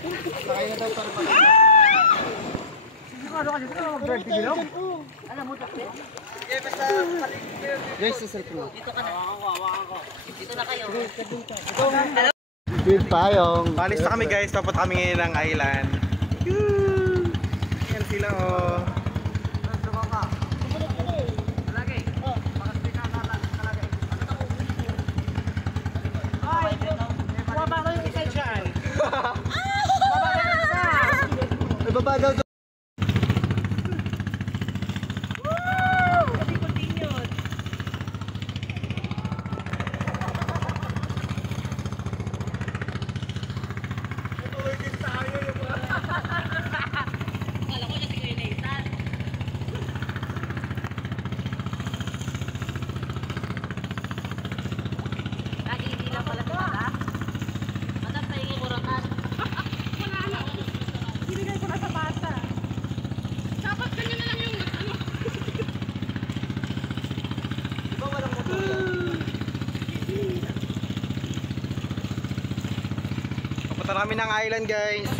Sakay na daw para pa. Ano kasi ito? Mag-drive ka gilong? Alam mo ito? Guys, sa cellphone. Dito ka na. Dito na kayo. Big payong. Palis na kami guys, papunta kami ngayon ng island. Yan sila oh. Ibaba daw. Papunta namin ng island guys.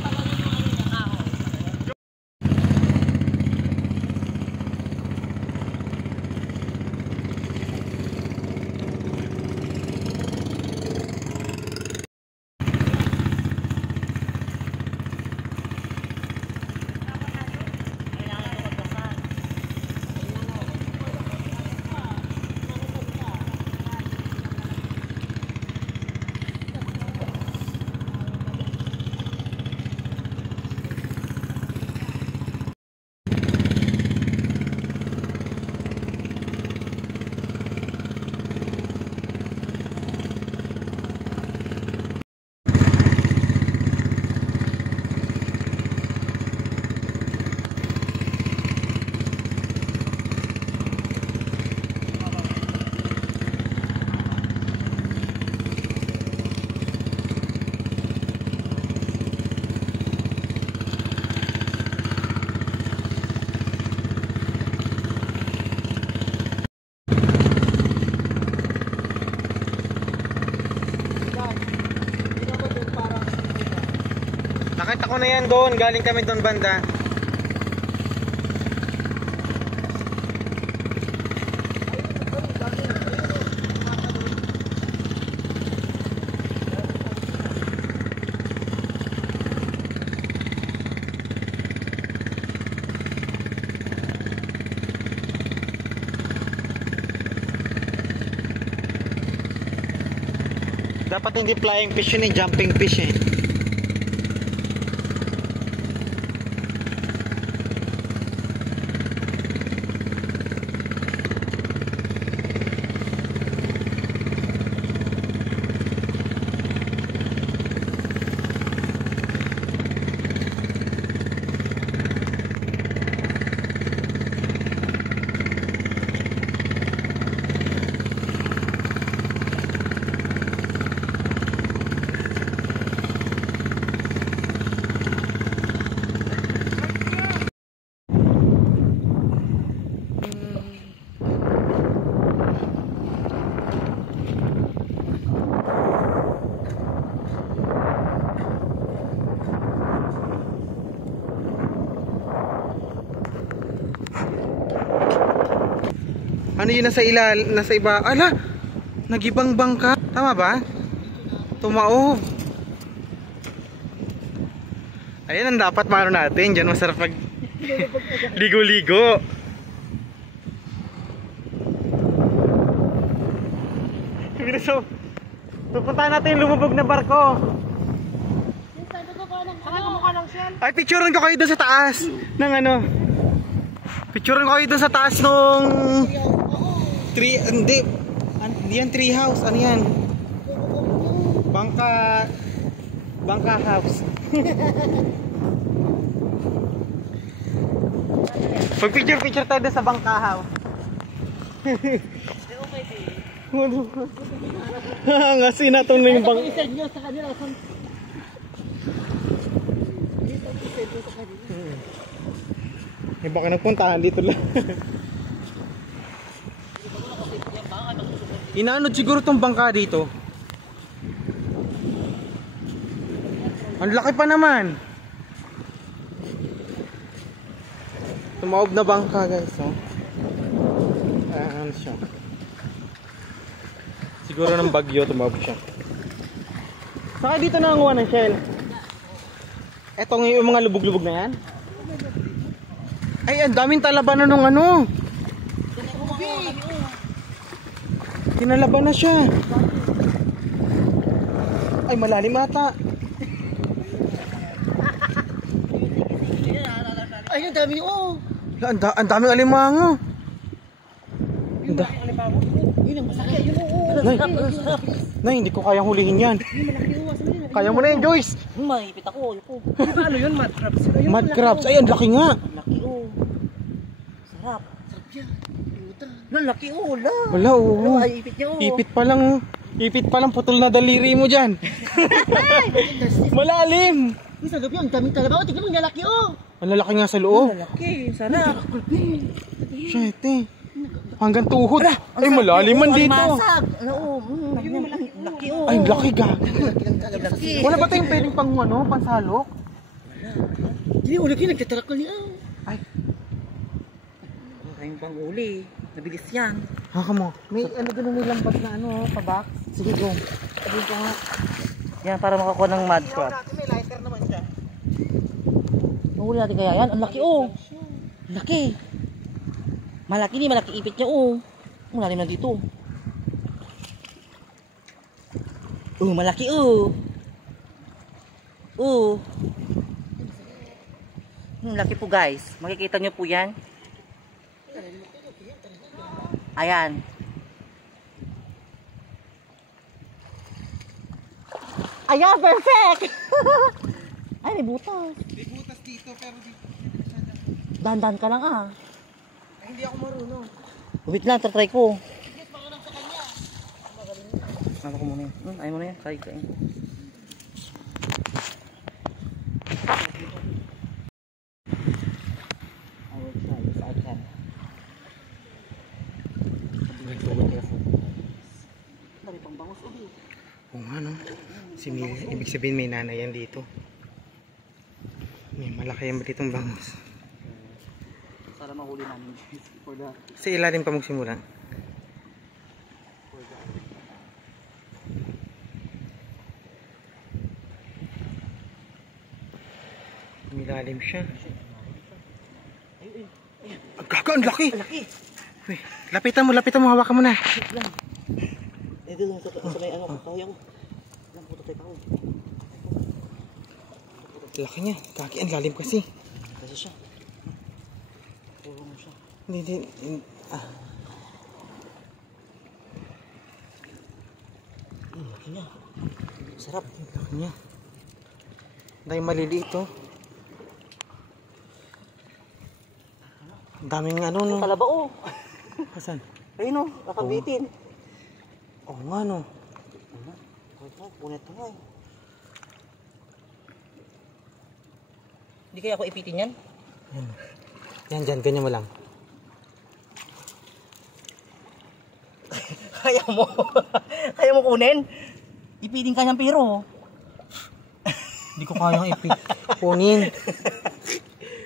Nakita ko na yan doon, galing kami doon banda. Dapat hindi flying fish yun eh, jumping fish eh. Ano yun nasa nasa iba? Ala! Nagibang bangka. Tama ba? Tumaob. Ayan ang dapat mano natin. Diyan masarap mag ligo-ligo. So, pupuntahan natin yung lumubog na barko. Ay, picturean ko kayo doon sa taas ng ano. Picturean ko kayo doon sa taas nung hindi yan tree house. Ano yan? Bangka house. Pag picture tayo doon sa bangka house. Ngasi na itong yung bangka. Baka nagpuntahan dito lang. Inaanod siguro tong bangka dito. Ang laki pa naman. Tumaob na bangka guys, oh. Ano siya. Siguro ng bagyo tumaob siya. Saka dito nanganguha ng shell. Etong yung mga lubog-lubog na yan. Ay, ang daming talabanan nung ano. Kinalaban na siya. Ay, malalim ata. Ay, ang dami oh. Ang daming alimango. Yun ang masakit. Yun oh. Nay, Nay, hindi ko kayang hulihin yan. Kaya mo na yan, Joyce. Mahipit ako. Ano yun? Mud crabs. Mud crabs. Ay, ang laki nga. Laki oh. Sarap. Sarap yan. Ang laki oh. Wala, oo. Ay, ipit niya oh. Ipit pa lang, putol na daliri mo dyan. Malalim. Uy, sa gabi, ang daming talabaw. Tignan mo, ang lalaki oh. Ang lalaki nga sa loob. Laki, sarap. Shit eh. Hanggang tuhod. Ay, malalim man dito. Masag. Oo. Laki oh. Ay, laki ga. Laki. Wala ba tayong pwedeng pang ano, pansalok? Hindi, wala kayo nagtatarak ka niya. Ay. Wala kayong pang uli. Nabilis yan. Haka mo. May ano ganun nilang bag na ano, pabak. Sige, go. Sabihin ko nga. Yan, para makakuha ng mud crab. May lighter naman siya. Mahuli natin kaya yan. Ang laki oh. Laki. Malaki ni, malaki ipit niya oh. Malalim na dito. Oh, malaki oh. Oh. Laki po guys. Makikita nyo po yan. Ayan. Ayan, perfect! Ay, may butas. May butas dito pero dito. Dandan ka lang ah. Ay, hindi ako marunong. Wait lang, try ko. Ano ko muna yun? Ayaw mo na yan, kain. Oo nga no. Si Mil, ibig sabihin may nanay yan dito. May malaki yan ba ditong bangus? Para mahuli namin for that. Sa ilalim pa magsimula. Milalim siya. Ang gaga, ang laki! Laki! Uy, lapitan mo, hawakan mo na. Ito lang sa may ano, kahoy ako. Lang puto tayo kahoy. Laki niya, kaki, ang lalim kasi. Kasi siya. Puro mo siya. Hindi. Laki niya. Sarap. Laki niya. Dahil maliliit oh. Ang daming ano no. Talaba oh. Hasan? Ayun oh, nakabitin. Oo nga no. Punit to nga eh. Hindi kaya ako ipitin yan? Yan dyan, ganyan mo lang. Kaya mo? Kaya mo kunin? Ipitin ka niyang pero. Hindi ko kayang kunin.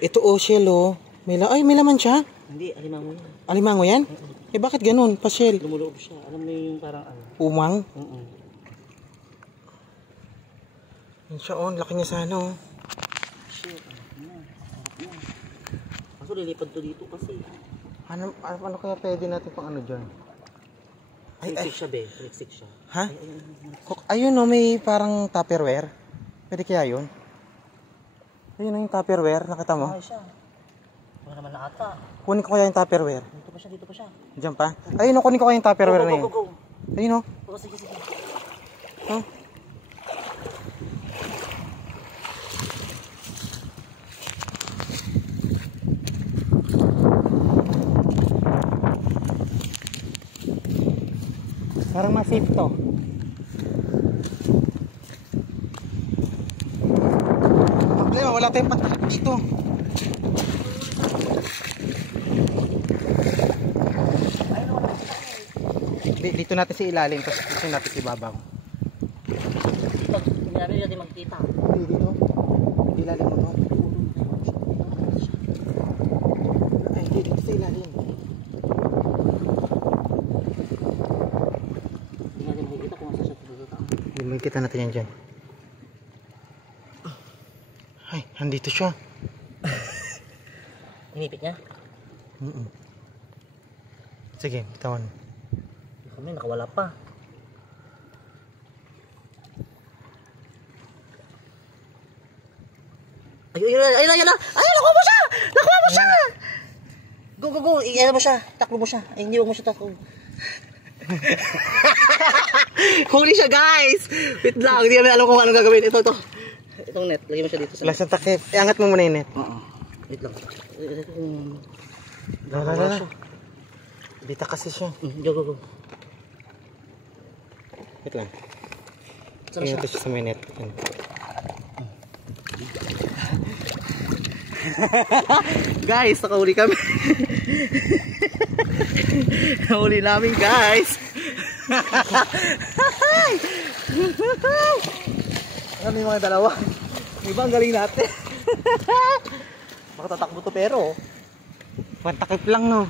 Ito oh, shell oh. May laman siya. Hindi, alimango yan. Alimango yan? Eh bakit ganun? Pa-shell. Lumuloob siya. Alam mo yung parang ano. Umang? Yan siya oh, laki niya sana oh. Shit. Kaso lilipad to dito kasi. Ano kaya pwede natin pang ano dyan? Tricksik siya be, tricksik siya. Ha? Ayun oh, may parang tupperware. Pwede kaya yun? Ayun oh, yung tupperware, nakita mo? Ay siya. Wala naman na ata. Kunin ko kaya yung tupperware. Dito pa siya. Diyan pa? Ayun oh, kunin ko kaya yung tupperware na yun. Go. Ayun oh. Oo, sige. Huh? Parang masip to. Problema, wala tayong patak dito. Dito natin sa ilalim, tapos dito natin sa ibabaw. namin natin magkita. Hindi dito. Hindi lalim mo to. Ay, hindi dito sa ilalim. Hindi natin makikita kung saan siya pupunta. Hindi makikita natin yan dyan. Ay, nandito siya. Inipit niya? Sige, bitawan. Kami, nakawala pa. Ayun na! Ay, nakuha mo siya! Nakuha mo siya! Go, go, go! Iyan mo siya. Takbo mo siya. Ay, hindi, huwag mo siya takbo. Huli siya, guys! Wait lang, hindi namin alam kung anong gagawin. Ito. Itong net, lagyan mo siya dito sa net. Lasang takip. Iangat mo muna yung net. Oo. Wait lang. Lala. Bita kasi siya. Go, go, go. Wait lang. Saan siya? Tingnan siya sa may net. Guys, nakahuli kami. Nahuli namin, guys. Ano yung mga dalawa? Iba ang galing natin. Baka tatakbo to pero. Pantakip lang, no?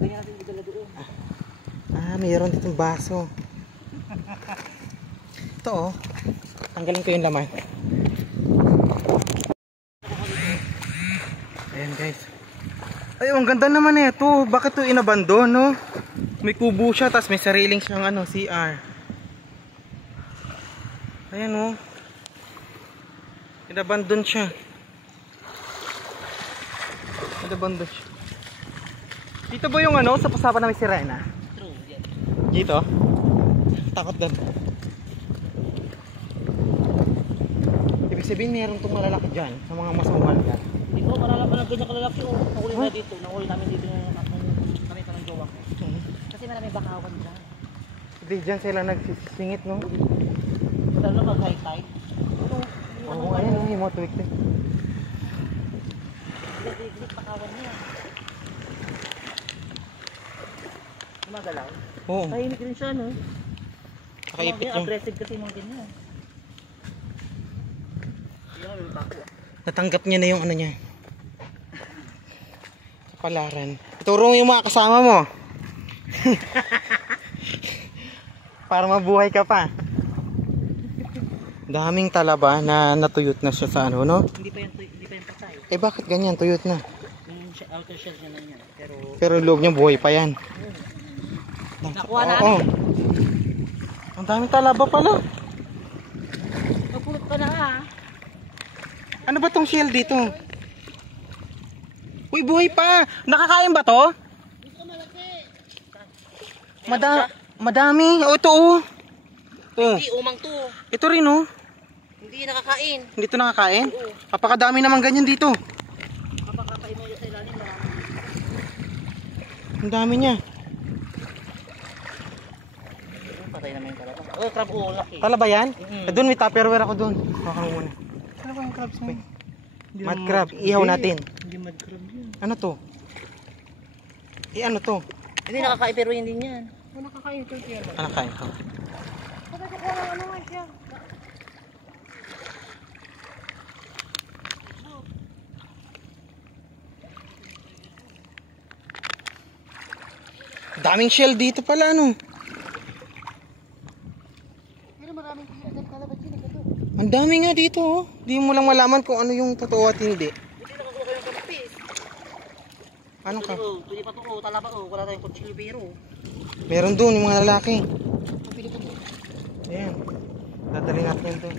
Ganyan natin idala doon. Ah, mayroon ditong baso. Ito, oh. Tanggalin ko yung laman. Ayan, guys. Ay, ang ganda naman ito. Bakit ito inabandon, no? May kubo siya, tapos may sariling siyang CR. Ayan, oh. Inabandon siya. Inabandon siya. Dito ba yung sa pasapan na may sirena? True, yan. Dito? Takot doon. Ibig sabihin meron itong malalaki dyan sa mga masumal dyan. Hindi ko maralaman ng ganyan kalalaki. Nahuli na dito. Nahuli namin dito yung kami pa ng jowa ko. Kasi marami bakawan dyan. Hindi dyan sila nagsisingit, no? Lalo na mag-high tide. Oo, ayan, yung mga tuwik. Glit bakawan niya. Gumagalaw. Oo, Tahimik rin siya, no? nakaipit yung... Aggressive kasi mga ganyan. Yan, yung bako. Natanggap niya na yung niya. Kapalaran. Ituro mo yung mga kasama mo. Para mabuhay ka pa. Daming talaba na natuyot na siya sa no? Hindi pa yan patay. Eh bakit ganyan, tuyot na? Yung outer shell niya lang yan. Pero yung loob niya buhay pa yan. Nakuha na. Oo. Ang daming talaba pala. Napulot ka na ha. Ano ba tong shell dito? Uy, buhay pa! Nakakain ba to? Madami. Oh, ito oh. Oh. Hindi, umang to. Ito rin oh. Hindi nakakain. Hindi ito nakakain? Kapakadami naman ganyan dito. Kapakain mo sa ilalim na. Ang dami niya. Patay naman yung talaba. Oh, crab oh, laki. Talaba yan? Mm-hmm. Doon may tupperware ako doon. Baka mo muna. Ano ba yung crabs mo? Mud crab. Ihaw natin. Hindi mud crab yun. Ano to? Ano to? Hindi nakakain pero hindi yan. Ano nakakain ko yan? Ano kain to? Ano nga siya? Daming shell dito pala ano. Pero maraming kalabas yun. Ang dami nga dito oh. Di mo lang malaman kung ano yung totoo at hindi. Buti nakakuha kayo ng kapis. Ano ka? Pwede pa to oh, talaba oh. Wala tayong kutsilyo biro. Meron doon yung mga lalaki. Ayan. Dadali natin yun doon.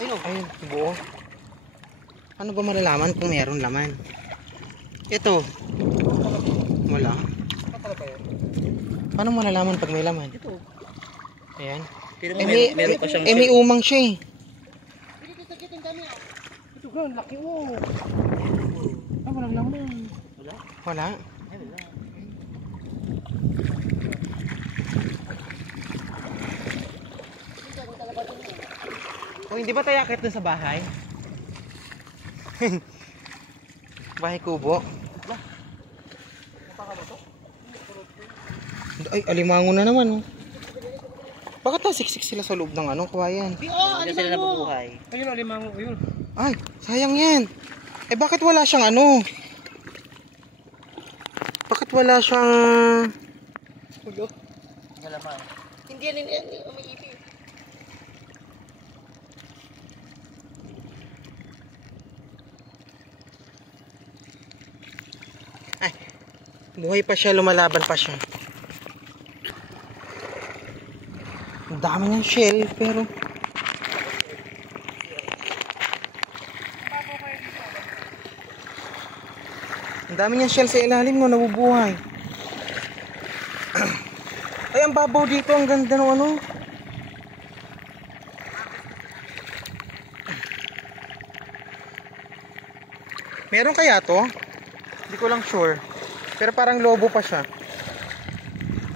Ayun, buo. Ano ba malalaman kung meron laman? Ito. Wala. Paano malalaman pag may laman? Ito. Ayan. Pero Meron pa siyang may umang siya eh. Ito ga, laki oh. Ah, walang laman. Wala? Wala. Ay, wala. O hindi ba tayo akit dun sa bahay? Bahay kubo. Ay, alimango na naman oh. Bakit nasiksik sila sa loob ng ano, kawayan? Hindi sila nabubuhay. Ayun, alimango ko yun. Ay, sayang yan. Eh bakit wala siyang ano? Bakit wala siyang... Ulo. Salamat. Hindi yan umiipit. Ay, buhay pa siya, lumalaban pa siya. Ang dami ng shell, pero... Ang dami niyang shell sa ilalim, no, nabubuhay. Ay, ang babaw dito, ang ganda ng ano. Meron kaya to? Hindi ko lang sure. Pero parang lobo pa siya.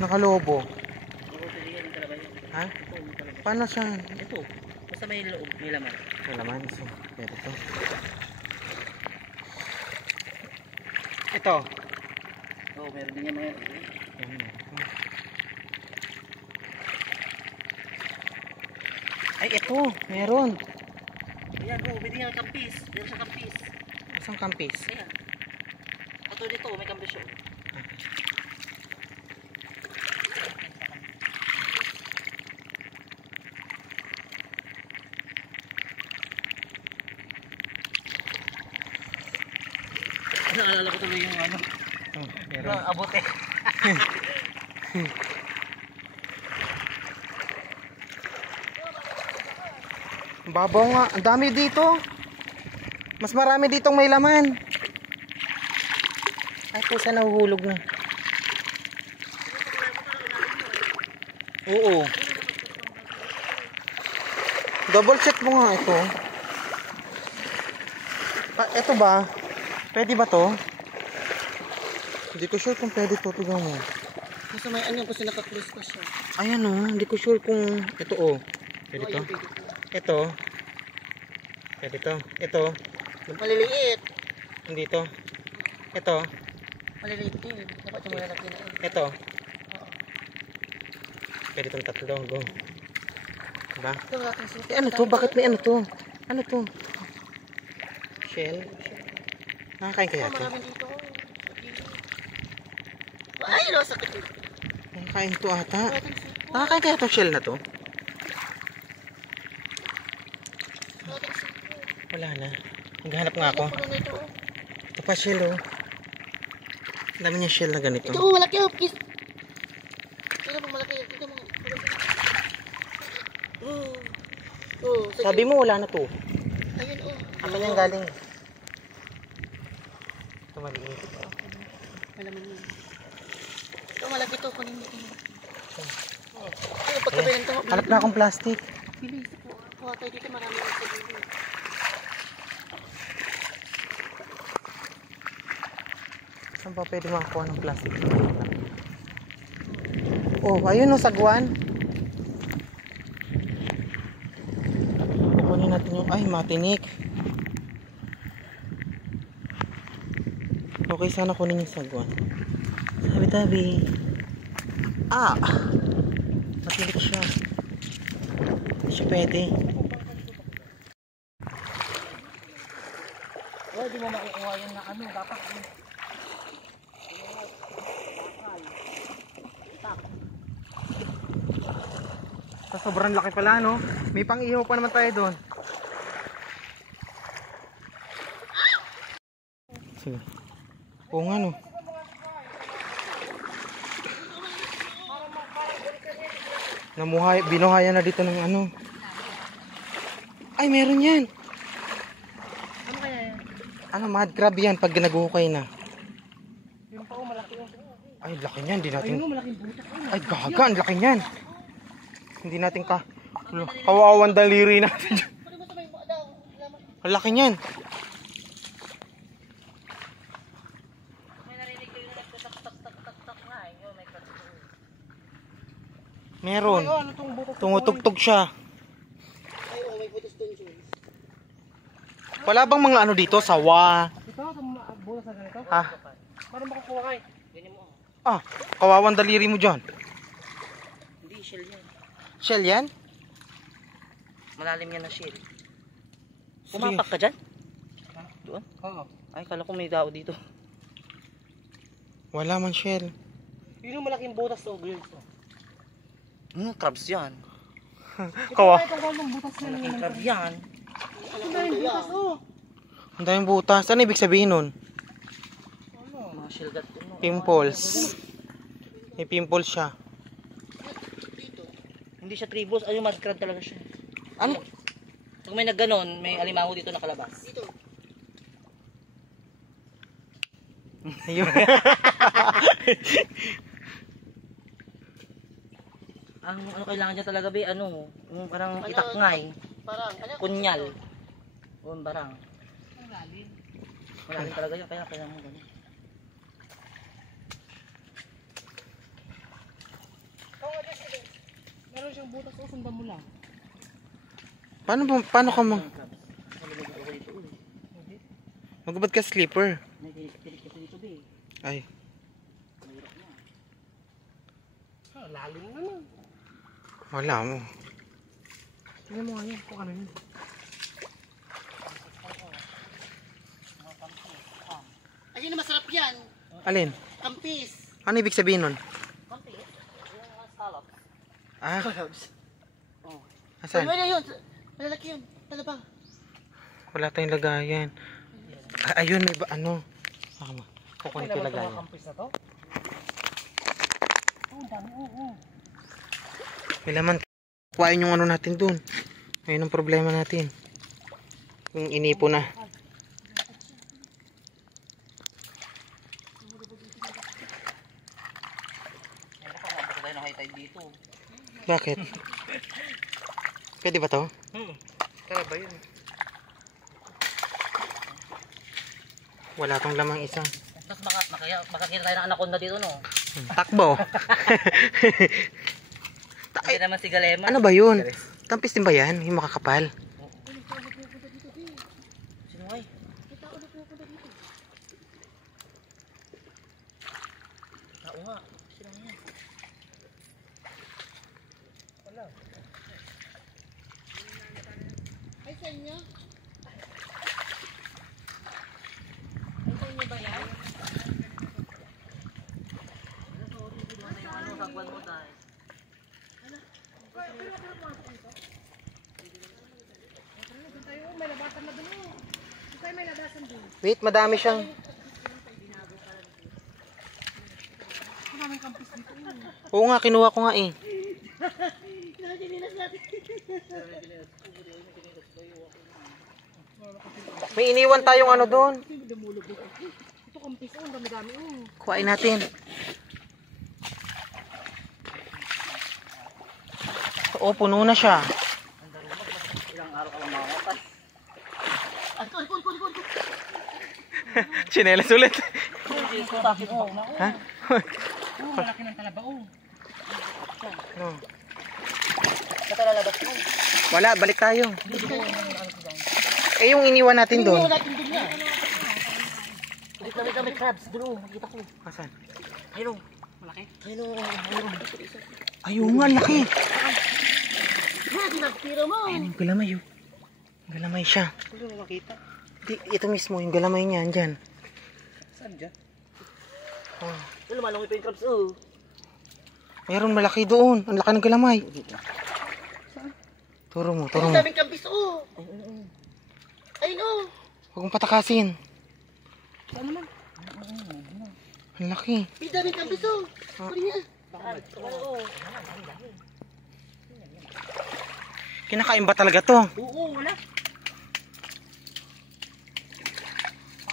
Nakalobo. Ha? Paano siya? Ito. Basta may loob, may laman. May laman. So, pwede to. Ito. Oo, meron din yan mga... Ay, ito. Meron. Ayan, oo, pwede yan kampis. Meron siya kampis. Isang kampis. Ayan. Ito dito, may kampis siya. Naalala ko tuloy yung ano. Meron. Abote. Babaw nga. Ang dami dito. Mas marami ditong may laman. Ay, pusa nahuhulog na. Oo. Double check mo nga ito. Ito ba? Pwede ba to? Hindi ko sure kung pwede to. Tignan mo. Kasi may ano kasi naka-close pa siya. Ayan o. Hindi ko sure kung... Ito o. Pwede to? Ito. Pwede to. Ito. Maliliit. Hindi to. Ito. Maliliit din. Dapat yung malalaki na. Ito. Pwede itong tatlo. Go. Diba? Ito natin sila. Eh, ano to? Bakit may ano to? Ano to? Shell? Nakakain kaya to? Marami dito. Ay, no, sakit dito. Nakakain to ata. Nakakain kaya to shell na to? Wala na. Naghahanap nga ako. Ito pa shell oh. Ang dami niya shell na ganito. Ito, malaki oh. Kiss. Ito mo, malaki. Ito mo. Oh, Sabi mo wala na to. ayun oh. Amin yung galing. Ito maliit. Malaman yun. Ito, malaki to. Kunin mo. Ay, pagkabi lang ito. Hanap na akong plastic. Bilis. Kuha tayo dito. Marami lang sa dito. Saan ba pwede makakuha ng plastic? Oh, ayun o, sagwan. Kukunin natin yung... Ay, matinik. Okay, sana kunin yung sagwan. Tabi-tabi. Ah! Matinik siya. Hindi siya pwede. Oh, di mo makukuha yan na ano, dapat. Sa sobrang laki pala, no? May pang-ihaw pa naman tayo doon. Sige. Oo nga, no? Binuhayan na dito ng ano. Ay, meron yan. Ano kaya yan? Ano, mad crab yan pag naguhukay na. Yung pa oh, malaki oh. Ay, laki niyan. Di natin... Ayun oh, malaking butak. Ay, gaga. Ang laki niyan. Hindi natin kawawan daliri natin. Ano mo sabay mo daw? Ang laki niyan. May narinig ko yung nagtatak-tak-tak-tak nga eh. Yun, may katsuro. Meron. Oh, ano tong butak? Tumutugtog siya. Ay, oh, may butas doon siya. Wala bang mga ano dito? Sawa? Ito, itong butas na ganito. Ha? Paano makukuha kayo? Ganyan mo. Ah, kawawan daliri mo dyan. Hindi, shell yan. Shell yan? Malalim yan na shell. Sige. Pumapak ka dyan? Doon? Oo. Ay, kala ko may tao dito. Wala man shell. Yun yung malaking butas o grills to. Crabs yan. Kawa. Ito ang butas na Malaking crab yan. Ang daming butas oh. Ang daming butas. Ano ibig sabihin nun? Mga shell gut. Pimples. May pimples siya. Hindi siya tribos. Ay, yung mud crab talaga siya. Ano? Pag may nagganon, may alimango dito nakalabas. Ayun. Ang ano kailangan niya talaga, be? Ano? Yung parang itakngay. Parang, Kunyal. O, barang. Malalim talaga yun. Kaya kailangan mo ganun. Meron siyang butas o sundan mo lang. Paano ka mag... Malulubog ako dito, uy. Magubad ka sleeper? May tinik kasi dito, be. Ay. Lalim naman. Wala mo. Tingnan mo nga yun kung ano yun. ayun na masarap yan. Alin? Kampis. Ano ibig sabihin nun? Konti. Yung scallop. Ah, Oh. asan? Ano yun? Malalaki yun. Ano ba? Wala tayong lagayan. Ayun, may ba, ano? Saka mo. Kukunin ko yung lagayan. Kampis na to? Oh, ang dami. Oo. May laman. Kuhain yung ano natin dun. Ayun ang problema natin. Yung inipo na. Baka tayo na high tide dito. Bakit? Pwede ba to? Kaya ba yun? Wala tong lamang isa. Tapos makakita tayo ng anaconda dito, no? Takbo. Hindi naman si Galema. Ano ba yun? Tampis din ba yan? Yung makakapal? Sino ay? Tao nga. Sino yan? Ay, sa inyo? Ano, sagwan mo tayo. May labasan na dun oh. Ito may labasan dun. Wait, madami siyang... Ang daming kampis dito oh. Oo nga, kinuha ko nga eh. May iniwan tayong ano doon. Ito kampis oh. Ang dami-dami oh. Kuhain natin. Oo, puno na siya. Ilang araw ka lang makamatay. Chinelas ulit. Hindi ko takip mo. Ha? Oh, malaki ng talaba oh. Ano? Saka lalabas mo. Wala, balik tayo. Eh, yung iniwan natin doon. Wait, may crabs. Dulo, nakita ko. Asan? Ayun. Malaki. Ayun. Ayun nga, laki. Pinagtira mo. Ayun yung galamay yun. Galamay siya. Gusto mo makita? Di, ito mismo, yung galamay niya, andyan. Saan dyan? Oh. Lumalong ito yung crabs, oh. Mayroon malaki doon. Ang laki ng galamay. Turo mo, turo Ang mo. daming kampis, oh. Ayun, oh. Huwag mong patakasin. Saan naman? Ang laki. Ang daming kampis, oh. Kunin niya. Kinakain ba talaga to? Oo, wala.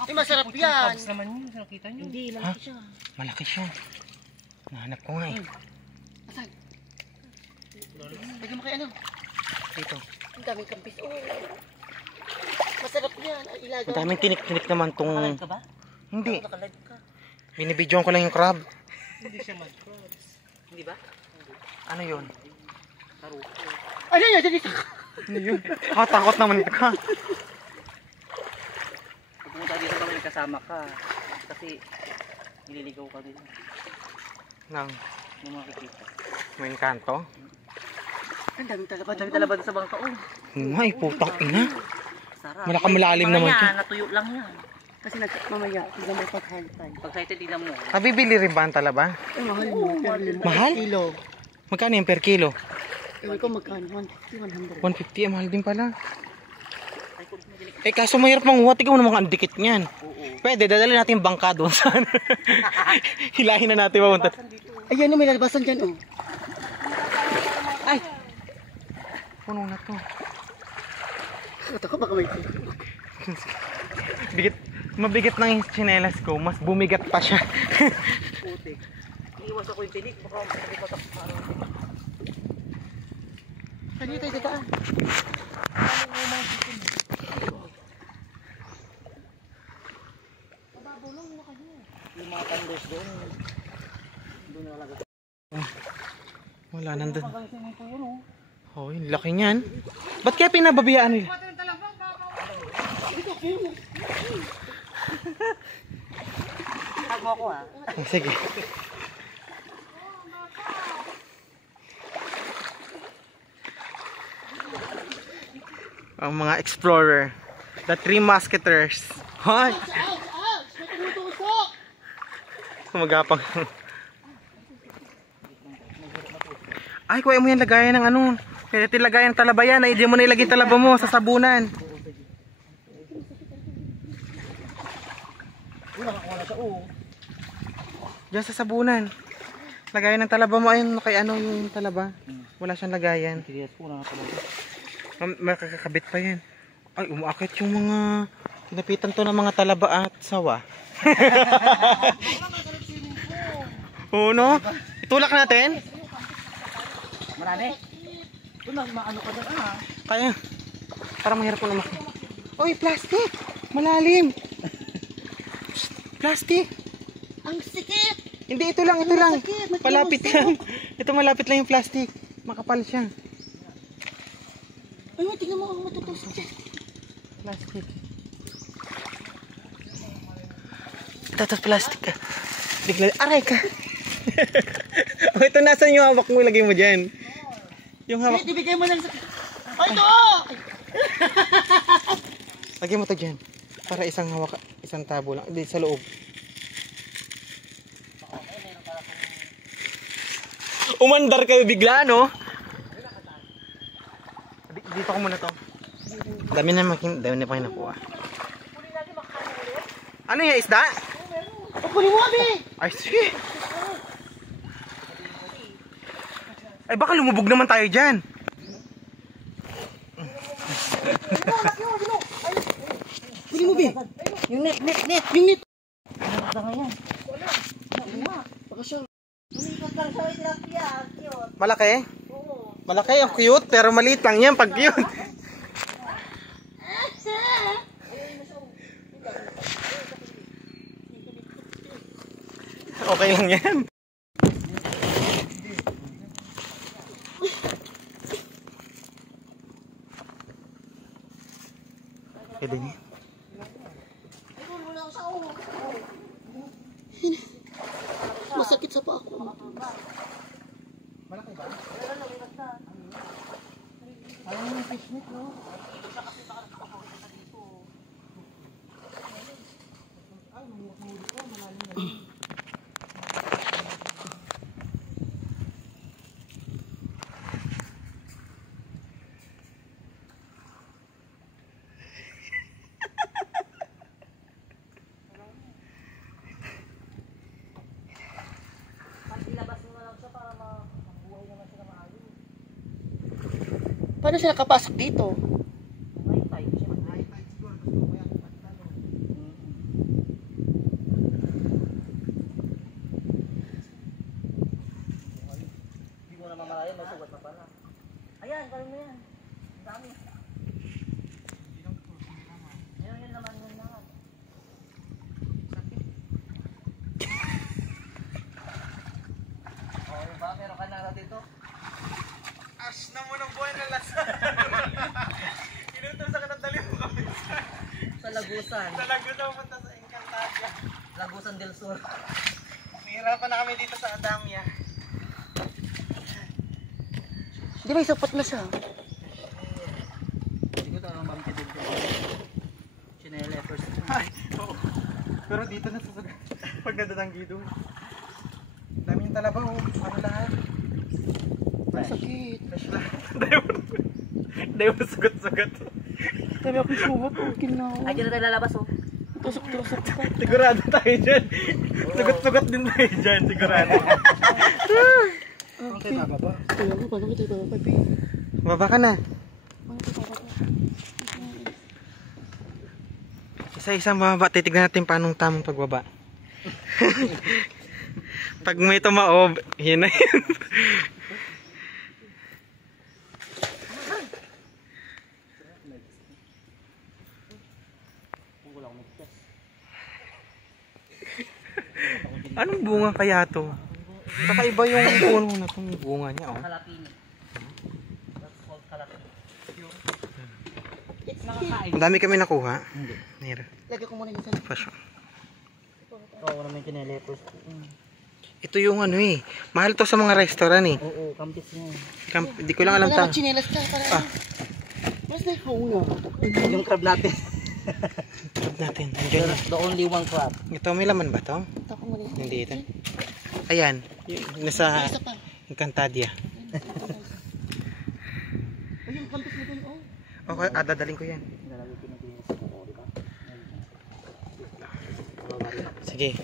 Ay, masarap yan. Kampis naman yun. Saan nakita nyo? Hindi, Ha? malaki siya. Malaki siya. Nahanap ko nga eh. Asan? Lagyan mo kay ano? Dito. Ang daming kampis, oh. Masarap yan. Ay, ilaga. Ang daming tinik-tinik naman tong... Nakalive ka ba? Hindi. Nakalive ka. Binibidyoan ko lang yung crab. Hindi siya mud-crabs. Hindi ba? Ano yun? Ano yan? Dito. Ano yun? Takot naman ito ka. Pag pumunta dito kami kasama ka. Kasi nililigaw ka dito. Nang Yung makikita. may kanto. Ang daming talaba sa bangka. Oh. Ay, putang ina. Sarap. Malalim naman yan, siya. natuyo lang yan. Kasi mamaya, tignan mo pag-halitay. Pag sa'yo, tignan mo. Nabibili rin ba ang talaba? Ay, mahal mo. Mahal? Kilo. Magkano yung per kilo? Ewan ko magkano. 150, 100. 150, mahal din pala. Eh kaso mahirap manguha, tignan mo naman ang dikit niyan. Pwede, dadali natin yung bangka doon sana. Hilahin na natin papunta. Ayan, may lalabasan dyan, oh. Ay! Puno na to. Ito ko baka may Mabigat na yung tsinelas ko, mas bumigat pa siya. putik. Iiwas ako yung tinik. Baka matak sa araw. Kanya tayo dadaan. Yung mga tandos doon. Doon nalagay. Wala, nandun. Oh, yung laki niyan. Ba't kaya pinababiyaan nila? Tag mo ako ha. Oh, sige. Ang mga explorer. The Three Musketeers. Hoy! Magapang. Ay, kuha mo yan lagayan ng ano. Kaya tilagayan ng talaba yan. Ay, di mo na ilagay talaba mo sa sabunan. Diyan sa sabunan. Lagayan ng talaba mo. Ayun, kay ano yung talaba. Wala siyang lagayan. Makakakabit pa yan. Ay, umaakit yung mga pinapitan to ng mga talaba at sawa. Oo, no? Itulak natin. Marami. Ito lang maano ka doon ah. Kaya. Parang mahirap ko naman. Oy, plastic! Malalim! Plastic! Ang sikip! Hindi, ito lang. Malapit lang. Ito malapit lang yung plastic. Makapal siya. Ay, tingnan mo ang matutusok dyan. Plastic. Tatos plastic ka. Bigla, aray ka. Oh, ito nasan yung hawak mo, ilagay mo dyan. Yung hawak. Ibigay mo lang sa... Ay, ito! Lagay mo to dyan. Para isang hawak, isang tabo lang. Hindi, sa loob. Umandar kayo bigla, no? Dito ko muna to. Dami na pa nakuha. Ano yung isda? Kunin mo, abi! Ay, sige. Ay, baka lumubog naman tayo dyan. Kunin mo, abi! Yung net! Yung net! Ano ba yan? Baka siya. Malaki? Malaki, ang cute, pero maliit lang yan pag cute. Okay lang yan. Pwede niya. Masakit sa pa ako. Malaki ba? Parang yung fishnet, no? Paano siya nakapasok dito? Hindi mo na mamalayan, may sugat na pala. Ayan, gawin mo yan. Ang dami. Yun naman, yun naman. O, diba? Meron ka na dito? Ash na mo ng buhay na lasa. Inutusan ka ng dali mo kami. Sa Lagusan. Sa Laguna pumunta sa Encantadia. Lagusan del Sur. Nahirapan na kami dito sa Adamya. Hindi Di ba sapat na siya? Hindi ko talagang bangkit dito. Chinela first. Ay, oo. Pero dito na sa pag nadatanggi doon. Dami yung talabaw. Ano lahat? Sakit. Fresh lahat. Dahil mo sugat-sugat. Sabi ako sugat. Okay na ako. Ay, dyan na tayo lalabas oh. Tusok-tusok pa. Sigurado tayo dyan. Sugat-sugat din tayo dyan. Sigurado. Okay. Kaya mo, paano kita ibaba? Baba ka na. Paano kita ibaba? Isa-isang bababa. Titignan natin paanong tamang pagbaba. Pag may tumaob, yun na yun. Anong bunga kaya to? Kakaiba yung puno na itong bunga niya. Oh. Kalapini. That's called kalapini. Ang dami kami nakuha. Hindi. Nira. Lagyan ko muna yung isa. Fashion. Oo, wala may Chinela first. Ito yung ano eh. Mahal to sa mga restaurant eh. Oo, kampis niya. Hindi ko lang alam Wala ta. chinelas ka para. Mas na ikaw una. Yung crab natin. Crab natin. Andiyan na. The only one crab. Ito may laman ba to? Tako mo na yun. Hindi ito. Ayan. Nasa Isa pa. Encantadia. Ayun, kampis mo dun. Oh. Okay, dadaling ko yan. Sige.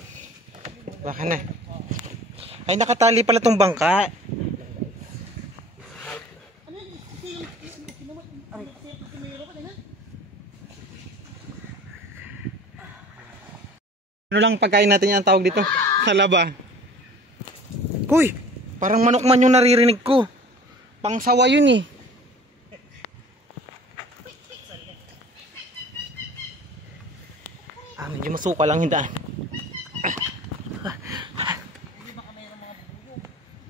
Baka na. Ay, nakatali pala tong bangka. Ano lang pagkain natin yan ang tawag dito? Sa laba. Uy! Parang manok man yung naririnig ko. Pangsawa yun eh. Medyo masuka lang yung daan.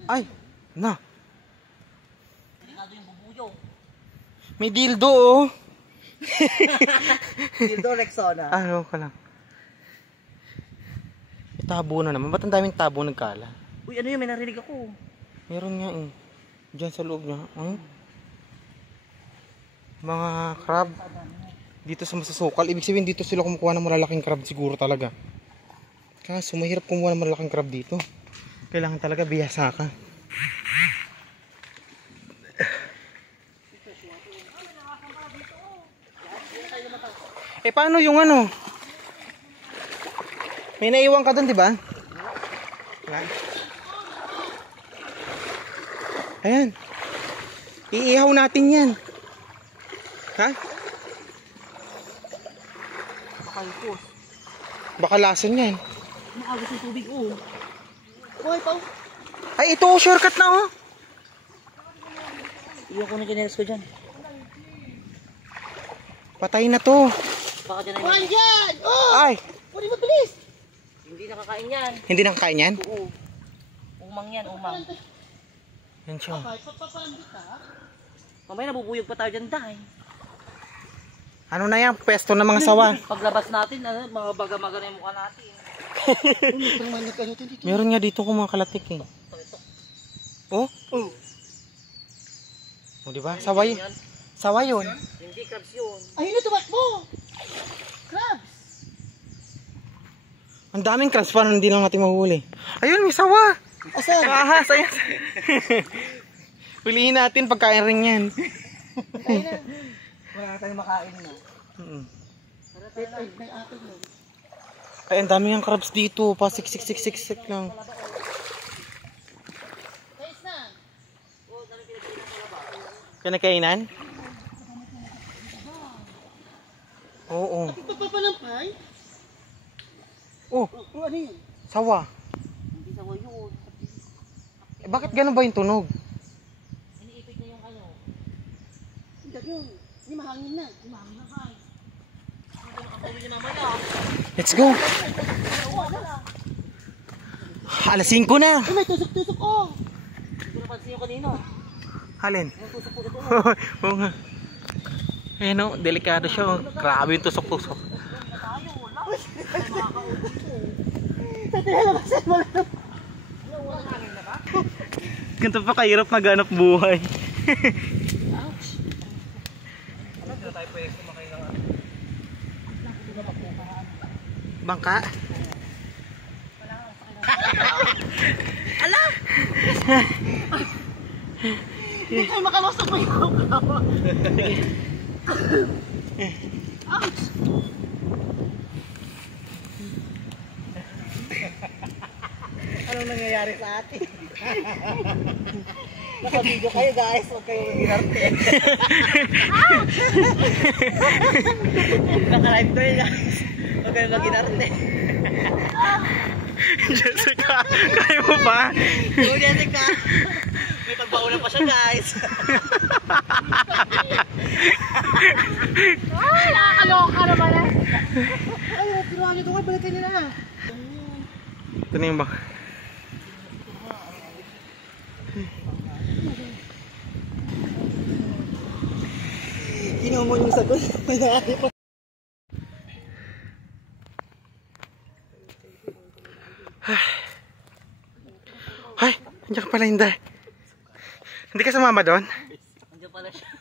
Ay! Na! Delikado yung bubuyo. May dildo oh! Dildo Rexona. Ano ka lang. May tabo na naman. Ba't ang daming tabo nagkala? Uy, ano yun? May narinig ako. Meron nga eh. Diyan sa loob niya. Mga crab. Dito sa masusukal. Ibig sabihin dito sila kumukuha ng malalaking crab siguro talaga. Kaso mahirap kumuha ng malalaking crab dito. Kailangan talaga bihasa ka. Eh paano yung ano? May naiwan ka doon, di ba? Ayan. Iihaw natin yan. Ha? Kalpos. Baka lason yan. Nakagos yung tubig oh. Hoy, Pao. Ay, ito oh, shortcut na oh. Iwan ko na chinelas ko dyan. Patay na to. Baka dyan ay... Kuhan dyan! Oh! Ay, Kunin mo bilis! Hindi nakakain yan. hindi nakakain yan? Oo. Umang yan, umang. Yan siya. Kahit papapandi ka. Mamaya nabubuyog pa tayo dyan dahil. Ano na yan? Pwesto ng mga sawa. Paglabas natin, mga baga-maga na yung mukha natin. Itong manik ano dito. Meron nga dito kung mga kalatik eh. Oh? Oh. O diba? Sawa yun. Sawa yun. Hindi crabs yun. Ayun na, tumakbo! Crabs! Ang daming crabs pa hindi lang natin mahuhuli. Ayun, may sawa. Asan? Ahas, ayan. Pilihin natin pagkain rin yan. Ayun na. Wala na tayong makain na. Ay, may atin mo. Ay, ang dami ng crabs dito. Pa siksik lang. Guys na! Kinakainan? Oo. Ito pa palampay? Oh, O ano yun? sawa. Hindi sawa yun. Eh, bakit ganun ba yung tunog? Iniipit na yung ano. Hindi yun. Hindi mahangin na. Hindi mahangin na guys. Let's go. Alas 5 na. Ay, may tusok-tusok oh! Hindi ko napansin yung kanina. Halin. Yung tusok ko dito. Oo nga. Ayun o, delikado siya. Oh. Grabe yung tusok-tusok. Sa tinalabasan mo lang. Ganito pa kahirap maghanap buhay. Ouch. Bangka? Ala! Hindi tayo makalusok pa yung Ouch! Anong nangyayari sa atin? Naka-video kayo guys, huwag kayo mag-inarte. Naka-live to guys, huwag kayo mag-inarte. Jessica, kaya mo pa? Oo, Jessica. May pagbauna pa siya, guys. Ay, nakakaloka naman eh. Ay, tiruan nyo ito ka, balikan nyo na. Ito na yung bangka. Ginawa mo yung sagot. Ay, nandiyan ka pala, Inday. Hindi ka sumama doon? Andiyan pala siya.